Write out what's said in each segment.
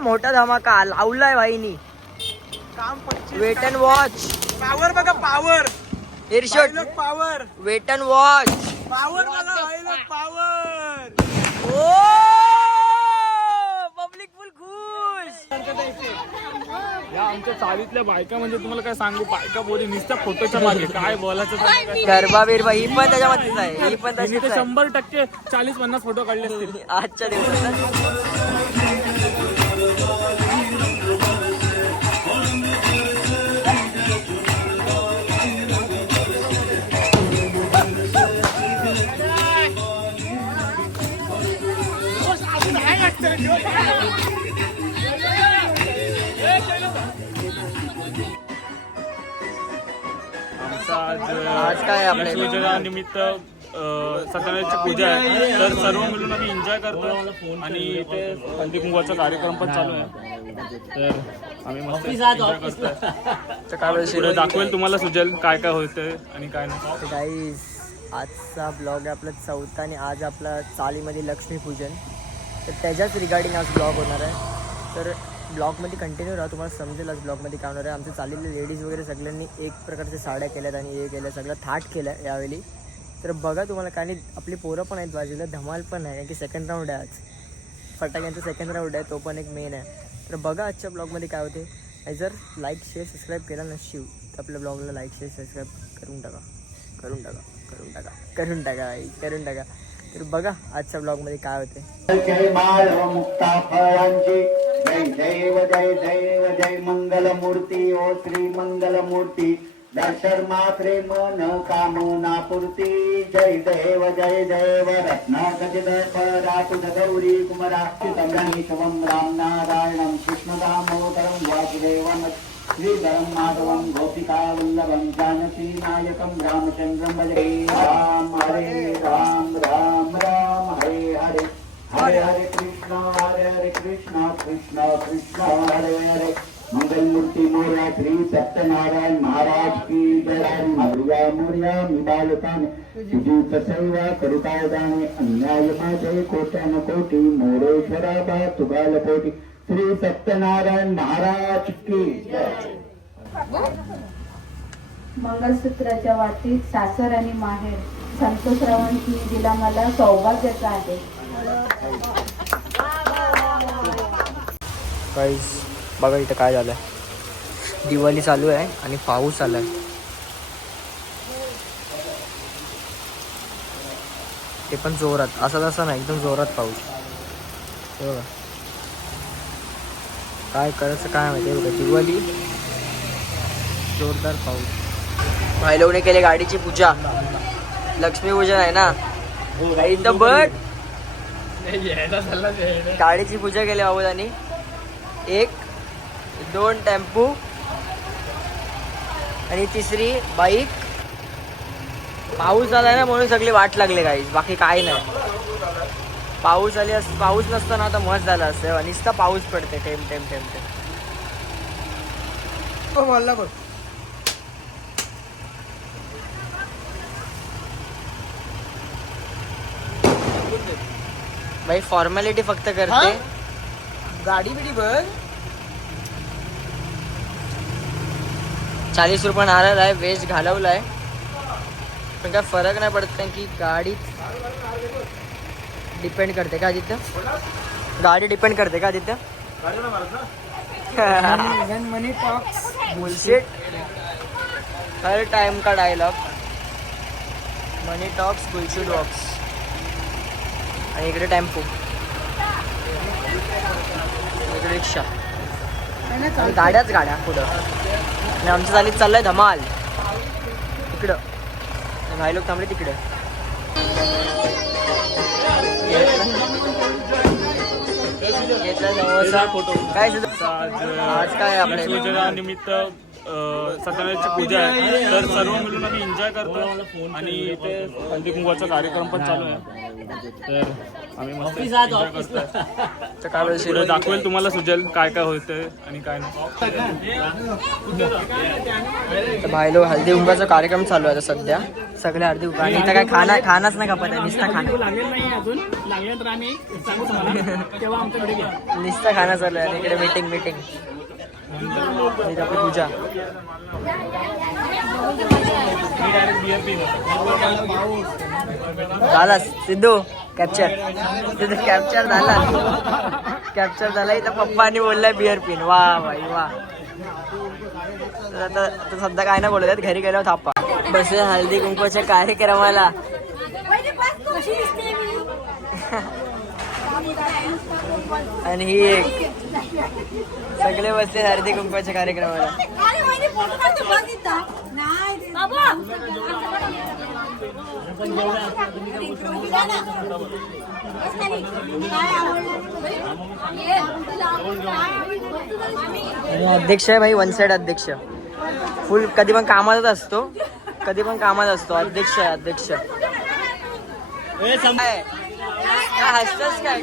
मोठा धमाका लावलाय भाईनी. काम वेट अँड वॉच. पावर बघा power. Air shot power wait and watch. Power बघा पावर. ओ पब्लिक फुल खुश. या आमच्या चालीतल्या बायका म्हणजे तुम्हाला काय सांगू, बायका बोली नुसत्या फोटोच्या मागे काय बोलायचं. गरबा बिरबा ही पण त्याच्यामध्येच आहे. ही पण तशीच आहे. 100% 40-50 फोटो काढले असतील आजच्या दिवसात. आज काय आपल्या निमित्त सत्यनारायणची पूजा आहे, तर सर्व मिळून आम्ही एन्जॉय करतो आणि इथे हळदी कुंकवाचा कार्यक्रम पण चालू आहे, तर आम्ही मस्त एन्जॉय करतोय. काय दाखवेल तुम्हाला सुजल काय काय होतंय आणि काय नाही. गाईस आजचा ब्लॉग आहे आपला 4था आणि आज आपला चालीमध्ये लक्ष्मीपूजन, तर त्याच्याच रिगार्डिंग आज ब्लॉग होणार आहे. तर ब्लॉगमध्ये कंटिन्यू राहा, तुम्हाला समजेल आज ब्लॉगमध्ये काय होणार आहे. आमच्या चालीले लेडीज वगैरे सगळ्यांनी एक प्रकारच्या साड्या केल्यात आणि हे केलं सगळं थाट केलं यावेळी. तर बघा तुम्हाला काय नाही, आपली पोरं पण आहेत बाजूला, धमाल पण आहे, कारण की सेकंड राऊंड आहे आज, फटाक्यांचा सेकंड राऊंड आहे, तो पण एक मेन आहे. तर बघा आजच्या ब्लॉगमध्ये काय होते. आणि जर लाईक शेअर सबस्क्राईब केला नसशील तर आपल्या ब्लॉगला लाईक शेअर सबस्क्राईब करून टाका करून टाका करून टाका करून टाका करून टाका. तर बघा आजच्या ब्लॉगमध्ये काय होते. जय माळव मुक्ता फळांची जय देव जय देव जय मंगलमूर्ती ओ श्री मंगलमूर्ती दर्शन मात्रे मन कामना पूर्ती जय देव रत्नागजित परातुद गौरी कुमराक्षितं गणेशवं राम नारायणं कृष्ण दामोदरं वासुदेवं श्रीधरं माधवं गोपिका वल्लभं जानकी नायकं रामचंद्रं भजे. राम हरे राम राम राम हरे हरे हरे हरे कृष्ण कृष्ण कृष्ण हरे हरे. मंगलमूर्ती मोर्या श्री सत्यनारायण महाराज की जय. मोर्या मोर्या मी बालकाने तुझी तसैवा करुताय दाने अन्याय माझे कोट्यान कोटी मोरेश्वरा बा तुगाल कोटी श्री सत्यनारायण महाराज की जय. मंगलसूत्राच्या वाटीत सासर आणि माहेर संतोषरावांनी दिला मला सौभाग्याचा आहे. गाईस बघा इथं काय झालं, दिवाळी चालू आहे आणि पाऊस आलाय. ते पण जोरात, असा तसा नाही, एकदम जोरात पाऊस. हे बघा काय करायचं काय माहिती. बघा दिवाळी जोरदार पाऊस. भाईलोने केले गाडीची पूजा, लक्ष्मी पूजन आहे ना इथं. बट गाडीची पूजा केली बाबूदानी. 1-2 टेम्पो आणि 3री बाईक. पाऊस आलाय ना म्हणून सगळी वाट लागले गाईस, बाकी काय नाही. पाऊस नसताना आता मस्त झालं असतं. नुसता पाऊस पडते थेंब थेंब थेंब थेंब. बोलला बघ भाई फॉर्मॅलिटी फक्त करते. गाडी बिडी बघ. 40 रुपये नारळ आहे, वेज घालवलाय, पण काय फरक नाही पडत कारण की गाडी डिपेंड करते का तिथं. गाडी डिपेंड करते का तिथं. मनी टॉक्स बुलशिट हर टाइम का डायलॉग. मनी टॉक्स बुलशिट वॉक्स. आणि इकडे टेम्पो, इकडे रिक्षा, गाड्याच गाड्या पुढं. आणि आमच्या चालीत चाललंय धमाल इकडं. भाई लोक थांबले तिकडे. काय सुद्धा आज काय आपल्या पूजा निमित्त सत्यनारायणची पूजा आहे, तर सर्व मिळून आम्ही एन्जॉय करतो आणि इथे हळदी कुंकवाचा कार्यक्रम पण चालू आहे. तर आम्ही मस्त एन्जॉय करतोय. तर काय बोलशील? पुढे दाखवेल तुम्हाला सुचेल काय काय होतंय आणि काय नाही. तर भाईलो हळदी कुंकवाचा कार्यक्रम चालू आहे आता सध्या. सगळे हळदी कुंकू आणि इथं काय खानाच नाही खपत आहे, नुसता खाना. नुसता खाना चालू आहे आणि इकडे मीटिंग आपली पूजा. झाला सिद्धू कॅप्चर झाला इथं पप्पानी बोललाय बिअर पिन. वा भाई वा. आता सध्या काय नाही बोलत, घरी गेल्यावर थापा. बस हळदी कुंकवाच्या कार्यक्रमाला. आणि ही एक सगळे बसले हळदी कुंकवाच्या कार्यक्रमाला. अध्यक्ष आहे भाई, वन साइड अध्यक्ष. फुल कधी पण कामातच असतो, अध्यक्ष आहे अध्यक्ष. हसतोस काय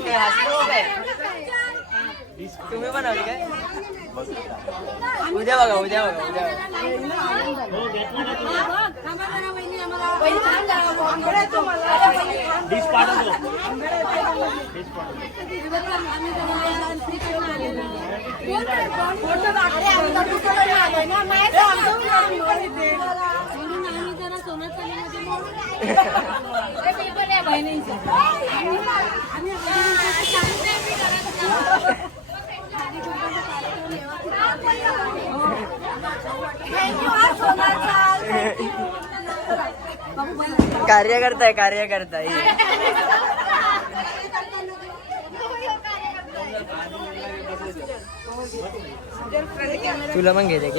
तुम्ही पण आली काय? उद्या बघा. कार्यकर्ता तुला पण घेते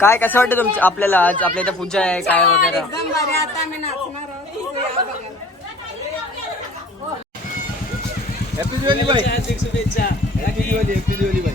काय कसं वाटतं तुमचं? आपल्याला आज आपल्या इथं पूजा आहे काय वगैरे? एकदम बरे. आता आम्ही नाचणार आहोत. हॅपी दिवाळी बाई. शुभेच्छा. हॅपी दिवाळी बाई.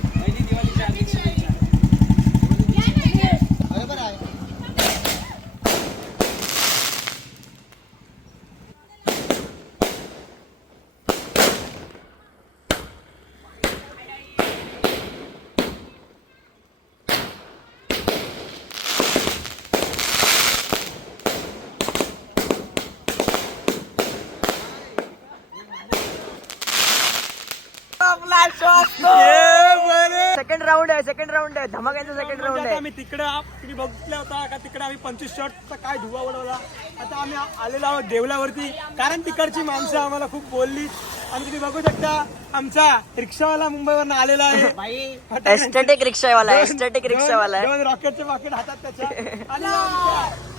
सेकंड राऊंड आहे धमाक्याचा सेकंड राऊंड आहे. आम्ही तुम्ही बघितला होता का तिकडे आम्ही 25 शॉटचा काय धुवा उडवला. आता आम्ही आलेलो आहोत देवलावरती, कारण तिकडची माणसं आम्हाला खूप बोलली. आणि तुम्ही बघू शकता आमचा रिक्षावाला मुंबईवरून आलेला आहे. एस्थेटिक रिक्षावाला आहे. दोन रॉकेटचे पाकिट हातात त्याच्या. आणि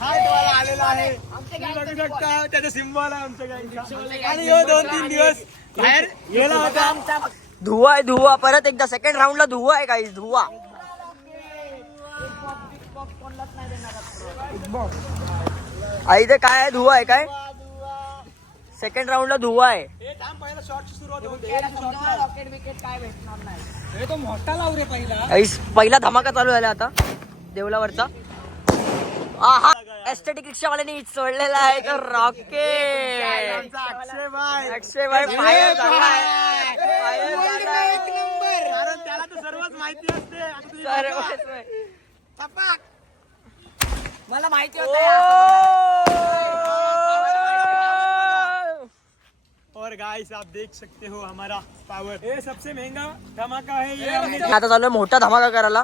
हातवाला आलेला आहे. तुम्ही बघू शकता त्याचा सिम्बॉल आहे आमच्या गाडीचा. आणि 2-3 दिवस बाहेर गेला होता. धुवा परत एकदा सेकंड राऊंडला धुवा आहे काही धुवा. इथे काय आहे? धुवा आहे काय? सेकंड राऊंडला धुवा आहे. पहिला धमाका चालू झाला आता देवलावरचा. एस्थेटिक रिक्षावाल्याने सोडलेला आहे तो रॉकेट. अक्षय भाई फायर झालाय. कारण त्याला तर सर्वच माहिती असते. मला माहिती और गाइस आप देख सकते हो हमारा पावर. ये सबसे महंगा धमाका है ये. हमने आता चालू आहे मोठा धमाका करायला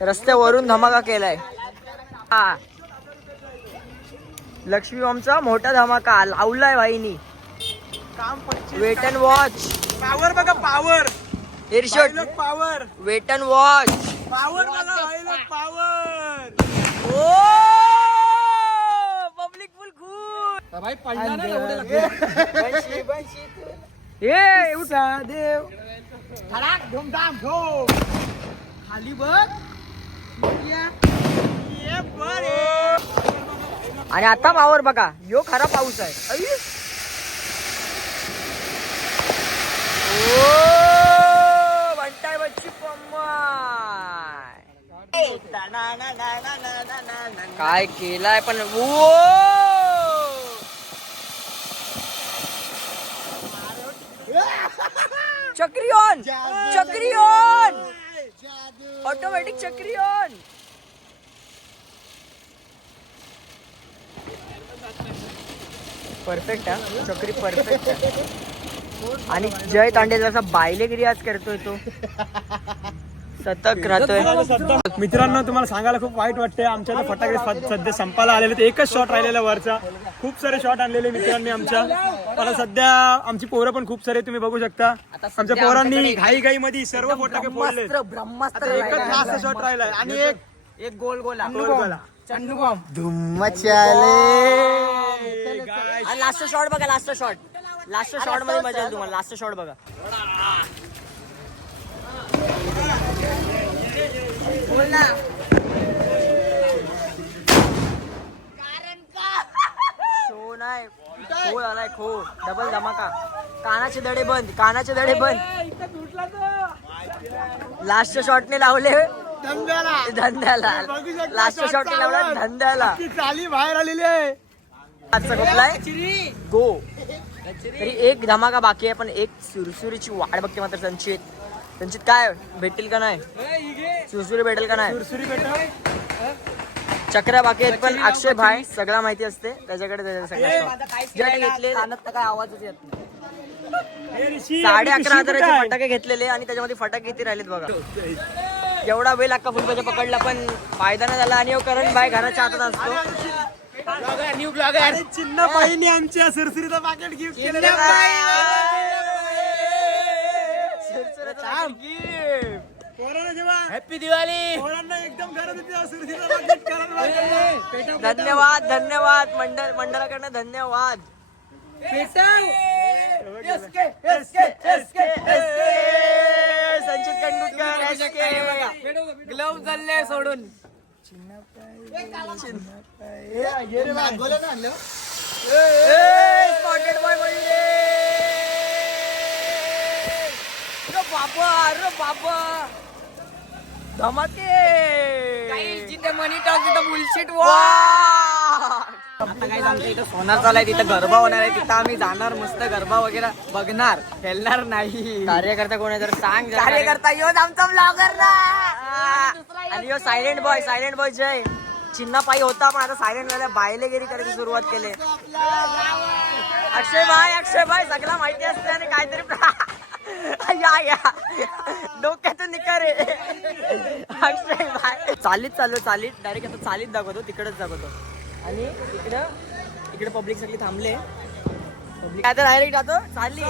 रस्त्यावरून धमाका केलाय. लक्ष्मी बॉम्बचा मोठा धमाका लावलाय भाईनी. काम वेट अँड वॉच. पावर बघा power. Air shot power. Wait and watch. Power बघा पावर. ओ पब्लिक फुल खूप भाई पडला ना एवढे ए उठा देव. धडाक धूमधाम धूम. खाली बघ. आणि आता पावर बघा यो खरा पाऊस आहे. काय केलाय पण चक्री ऑन ऑटोमॅटिक चक्री ऑन. परफेक्ट हा चक्री परफेक्ट. आणि जय तांडे जसा बायलेगिरी आज करतोय तो सतत राहतोय. मित्रांनो तुम्हाला सांगायला खूप वाईट वाटतंय आमच्या इथं फटाके सध्या संपायला आलेले ते एकच शॉट राहिलेला वरचा. खूप सारे शॉट आणलेले मित्रांनी आमच्या. मला सध्या आमची पोरं पण खूप सारे तुम्ही बघू शकता. आमच्या पोरांनी घाई मध्ये सर्व फटाके फोडले. ब्रह्मास्त्र एकच लास्ट शॉट राहिलाय आणि एक गोल गोला धुम्म लास्ट शॉट बघा. लास्ट शॉट मध्ये मजा येईल तुम्हाला. लास्ट शॉट बघा. शो नाही खो आलाय खो. डबल धमाका. कानाचे धडे बंद. लास्ट शॉटने लावले धंद्याला. लास्ट शॉटने लावला धंद्याला. चाली बाहेर आलेली आहे. आजचा कुठलाय गो. तरी एक धमाका बाकी आहे पण एक सुरसुरीची वाट बघते मात्र संचित काय भेटेल का नाही. सुरसुरी भेटेल का नाही. सुरसुरी भेटल. चक्रा बाकी आहेत पण अक्षय भाई सगळं माहिती असते त्याच्याकडे घेतले. काय आवाजच येत नाही. 11,500 फटाके घेतलेले आणि त्याच्यामध्ये फटाके किती राहिलेत बघा. एवढा वेळ अख्खा फुटबॉलचा पकडला पण फायदा नाही झाला. आणि करण भाई घराच्या हातात असतो. न्यू ब्लॉगर चिन्ह बाईने आमच्या सुरसुरीचं पाकिट गिफ्ट केलेलं. हॅपी दिवाळी. पोरांना एकदम गरज होती सुरसुरीचं पाकिट करायला. धन्यवाद मंडळाकडनं धन्यवाद. संचित तेंडुलकर ग्लव्ह चालले सोडून. स्पॉटेड बॉय बाबा धमाके. जिथे मनी टॉक तिथं बुलशिट. आता काय सांगतो इथं सोनार चालाय. तिथं गरबा होणार आहे. तिथं आम्ही जाणार मस्त गरबा वगैरे बघणार. खेळणार नाही. कार्यकर्ता कोण आहे तर सांग. कार्यकर्ता यो आमचा ब्लॉगर ना. आणि यो सायलेंट बॉय जय चिन्हा पायी होता पण आता सायलेंट झाला. बायलेगिरी करायची सुरुवात केली. अक्षय भाई सगळं माहिती असते आणि काहीतरी या डोक्यातून निका रे. अक्षय भाई चालीत डायरेक्ट आता चालीत दाखवतो. तिकडच दाखवतो. आणि इकडे पब्लिक सगळी थांबले. पब्लिक आता डायरेक्ट जातो. चालली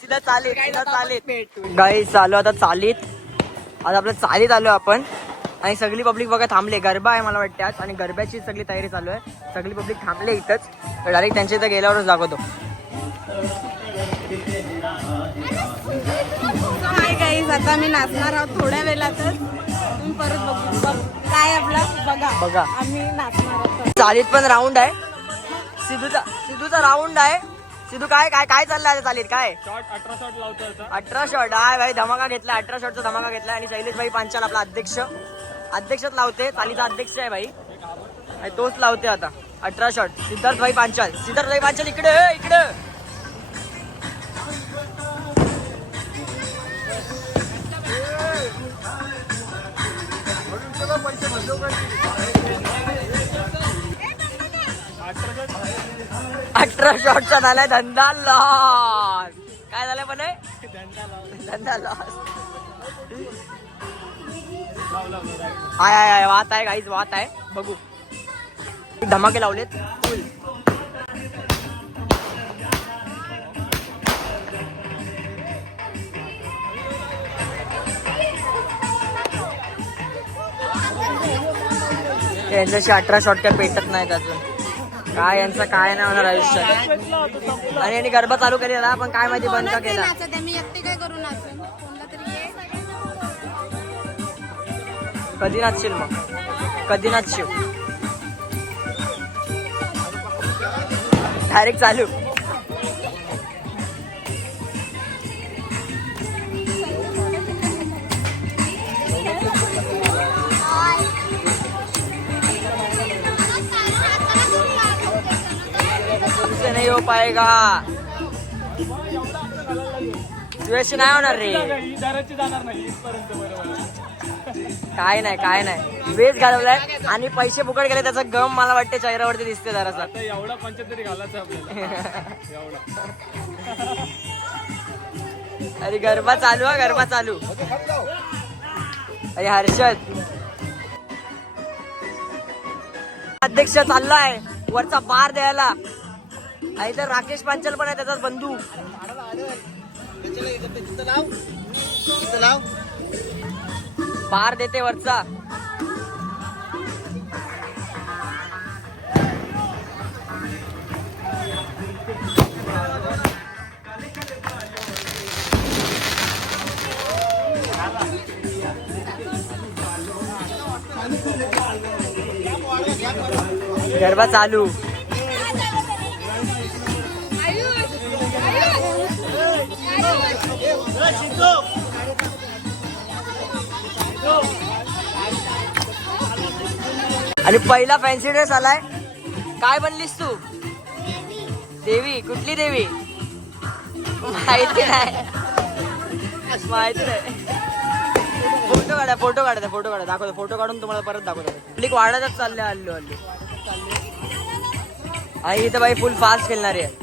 सीधा चालीत गाईस. चालू आता चालीत. आज आपलं चालीत आलो आपण. आणि सगळी पब्लिक बघा थांबले. गरबा आहे मला वाटते आज. आणि गरब्याची सगळी तयारी चालू आहे. सगळी पब्लिक थांबले इथंच. डायरेक्ट त्यांच्या इथं गेल्यावरच दाखवतो. Hi guys. आता मी नाचणार आहोत थोड्या वेळातच. तुम्ही परत बघू काय आपला बघा. आम्ही नाचणार आहोत. चालीत पण राऊंड आहे. सिद्धूचा राऊंड आहे. सिद्धू काय चाललंय चालीत काय. 18 शॉट लावतो. 18 शॉट आहे भाई. धमाका घेतला. 18 शॉटचा धमाका घेतला. आणि शैलेश भाई पांचाल आपला अध्यक्षच लावते. चालीचा अध्यक्ष आहे भाई. तोच लावते आता 18 शॉट. सिद्धार्थ भाई पांचाल इकडे. अठरा शॉटचा झालाय धंदा लॉस. काय झालंय पण धंदा लॉस. हाय वात आहे काहीच वात आहे. बघू धमाके लावलेत फुल. यांच्याशी 18 शॉट काय पेटत नाहीत अजून. काय यांचं काय नाही होणार आयुष्यात. आणि यांनी गरबा चालू केलेला पण काय माहिती बंद का केला. मी एकटे काय करू नाचून. कोणता तरी कधी नाचशील मग. डायरेक्ट चालू. हो पाएगा. तुझ्याशी नाही होणार रे. दाराची जाणार नाही इथपर्यंत. बरोबर काय नाही वेज घालवलाय आणि पैसे फुकट गेले त्याचा गम मला वाटते चेहऱ्यावरती दिसते जरासा. आता एवढा पंचायत तरी घालायचा आपल्याला एवढा. अरे गरबा चालू हा गरबा चालू. अरे हर्षद अध्यक्ष चाललाय वरचा बार द्यायला. आणि तर राकेश पांचल पण आहे त्याचाच बंधू. बार देते वरचा. गरबा चालू. आणि पहिला फॅन्सी ड्रेस आलाय. काय बनलीस तू? देवी. कुठली देवी? माहिती नाही. फोटो काढा दाखवतो. फोटो काढून तुम्हाला परत दाखवतो. क्लिक वाढतच चालले हल्लो. आणि इथं बाई फुल फास्ट खेळणारी आहे.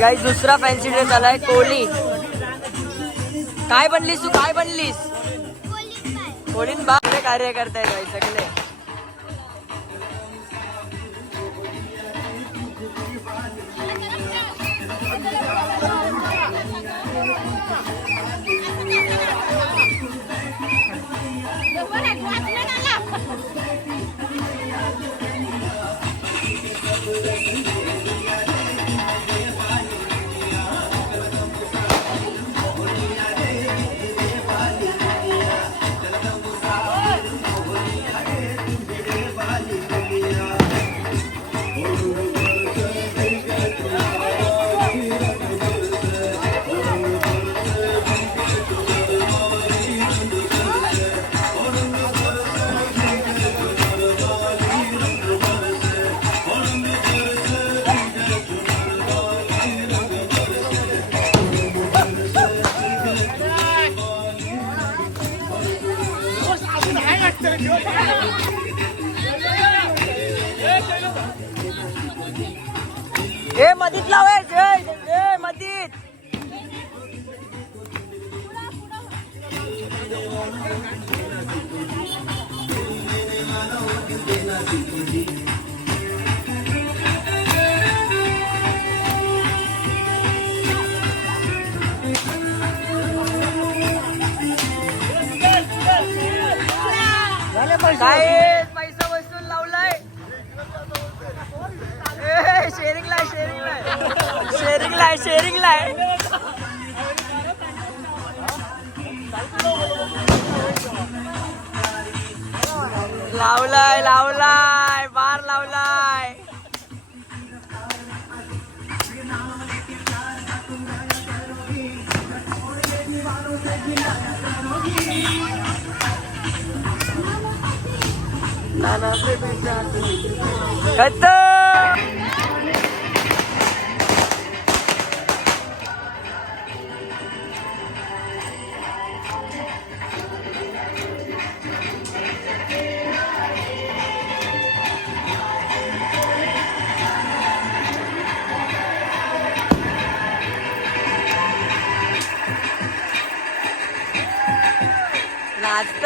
गाइस दुसरा फॅन्सी ड्रेस आलाय. कोहली. काय बनलीस तू? काय बनलीस? कोहलीन बापरे कार्य करताय गाइस सगळे. ए मधीत लाव. ए मधीत. काय पैसा वसूल लावलाय. शेअरिंगला लावलाय बार लावलाय.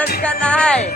येतच का नाही?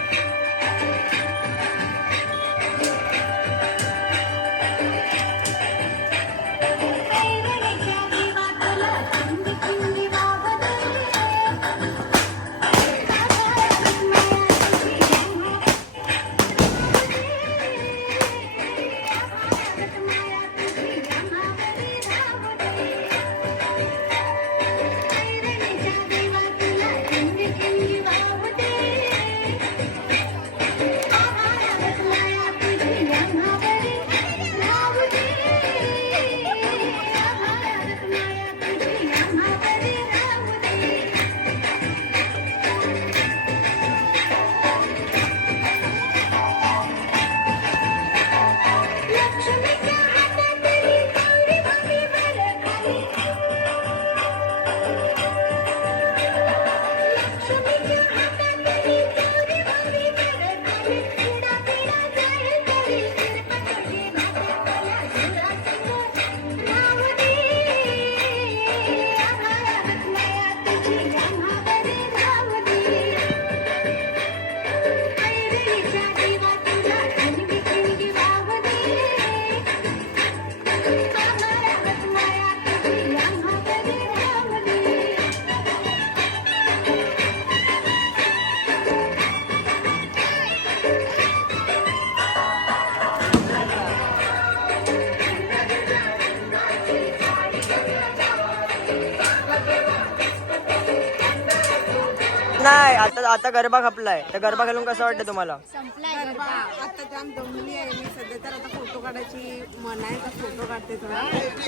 नाही आता गरबा खपलाय. तर गरबा घालून कसं वाटतं तुम्हाला? आता जाम दमली आहे मी सध्या, तर आता फोटो काढायची मन आहे, तर फोटो काढते थोडा.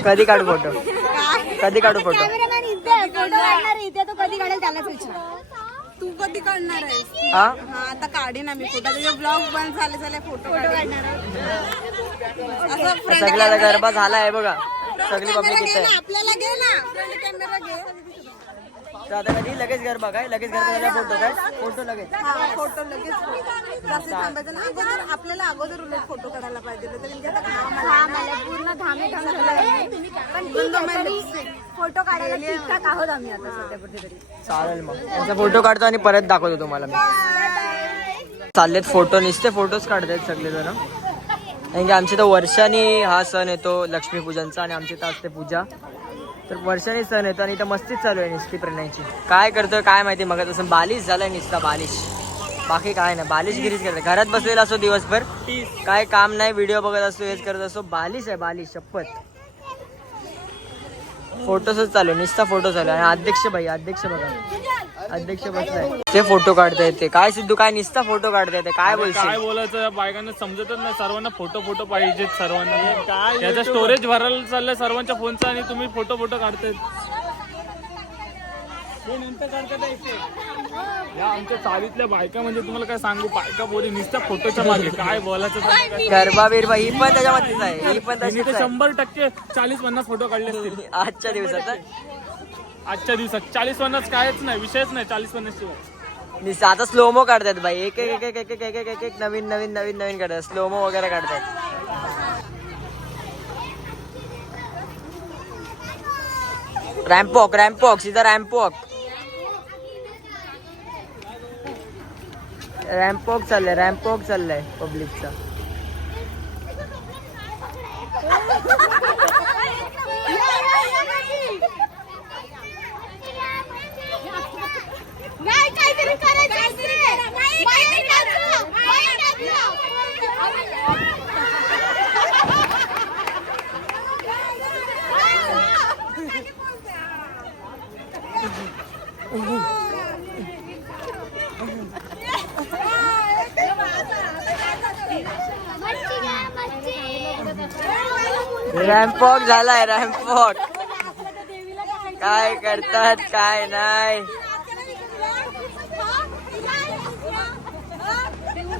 कधी काढू फोटो? कधी काढू फोटो? तू कधी काढणार आहेस? हा हा आता काढीन आम्ही फोटो. तुझे ब्लॉग बंद झाले फोटो काढणार. असं सगळ्याला गरबा झालाय बघा. सगळी पब्लिक कॅमेरा घे इथे ना, आपल्याला घे ना, फ्रंट कॅमेरा घे. तर आता कधी लगेच गरबा काय? लगेच गरबा झाला फोटो काय? फोटो लगेच. हा फोटो लगेच. जास्त थांबायचं ना. अगोदर आपल्याला अगोदर उलट फोटो काढायला पाहिजे. तर म्हणजे आता घाम आला, पूर्ण घामे फोटो काढायला ठीक आहोत आम्ही आता सध्या तरी. चालेल मग. त्याचा फोटो काढतो आणि परत दाखवतो तुम्हाला मी. चाललेत फोटो, नुसते फोटोज काढतायत सगळे जण. कारण की आमच्या तर वर्षानी हा सण येतो लक्ष्मीपूजनचा, आणि आमची तर असते पूजा. तर वर्षानी सण येतो आणि इथं मस्तीच चालू आहे नुसती प्रणयची. काय करतोय काय माहिती, मग तसं बालिश झालाय नुसता बालिश, बाकी काय नाही. बालिशगिरीच करते. घरात बसलेला असतो दिवसभर, काय काम नाही, व्हिडिओ बघत असतो, हेच करत असतो. बालिश आहे बालिश, शपथ. फोटोच चालू आहे, नुसता फोटो चालू आहे. आणि अध्यक्ष बघा, अध्यक्ष बसलाय, ते फोटो काढता येते. काय सिद्धू, काय नुसता फोटो काढता येते, काय बोलशील? काय बोलायचं, बायकांना समजतच नाही. सर्वांना फोटो पाहिजेत सर्वांना. याचा स्टोरेज भरायला चाललंय सर्वांच्या फोनचा, आणि तुम्ही फोटो काढतायत. या आमच्या चालीतल्या बायका म्हणजे तुम्हाला काय सांगू, बायका बोली नुसत्या फोटोच्या मागे. काय बोलायचं, गरबा बिरबा ही पण त्याच्यामध्येच आहे, ही पण तशीच आहे. 100% 40-50 फोटो काढले असतील आजच्या दिवसात. आजच्या दिवसात. 40-50 कायच नाही, विषयच नाही 40-50 शिवाय. नुसतं आता स्लोमो काढतात बाई, एक एक एक एक एक एक एक एक नवीन काढतात, स्लोमो वगैरे काढतात. रॅम्पवॉक सीधा रॅम्पवॉक चाललाय पब्लिकचा. रॅम्पवॉक झालाय, रॅम्पवॉक. काय करतात काय नाही,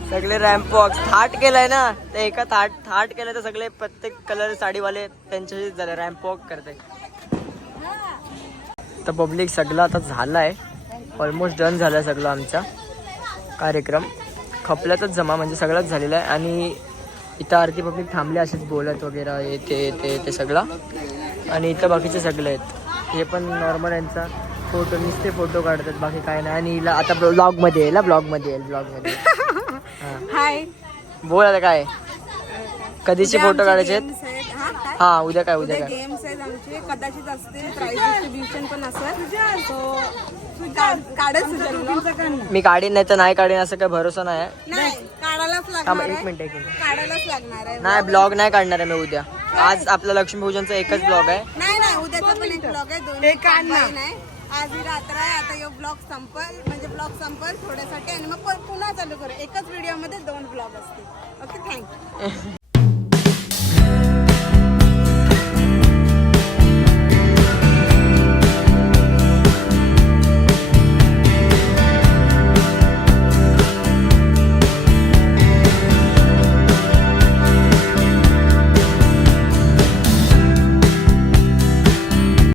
सगळे रॅम्पवॉक. थाट केलाय ना, ते एका थाट केलं तर सगळे प्रत्येक कलर साडीवाले त्यांच्याशी झाले, रॅम्पवॉक करते. तर पब्लिक सगळं आता झालाय, ऑलमोस्ट डन झालाय सगळं. आमचा कार्यक्रम खपल्यातच जमा, म्हणजे सगळंच झालेलं आहे. आणि इथं आरती पब्लिक थांबले असेच बोलत वगैरे, ते सगळं. आणि इथं बाकीचे सगळे आहेत, हे पण नॉर्मल यांचा फोटो नुसते फोटो काढतात बाकी काय नाही. आणि हिला आता ब्लॉगमध्ये येईल, ब्लॉगमध्ये येईल, ब्लॉगमध्ये. हाय. बोल आता काय कधीचे फोटो काढायचे आहेत? हा उद्या काय उद्या गेम्स आहेत आमचे, कदाचित असतील प्राइस डिस्ट्रीब्युशन पण असेल. काढच मी काढीन नाही तर नाही काढीन असं काही भरोसा नाही आहे. नाही काढायलाच थांब, लागणार एक आहे. मिनिट काढायलाच लागणार आहे. नाही ब्लॉग नाही काढणार आहे मी उद्या. आज आपला लक्ष्मीपूजनचा एकच ब्लॉग आहे. नाही उद्याचा पण एक ब्लॉग आहे. दोन्ही combine आहे. आज ही रात्र आहे. आता यो ब्लॉग संपल थोड्यासाठी आणि मग पुन्हा चालू करू. एकच व्हिडिओ मध्ये 2 ब्लॉग असतील. Okay thank you.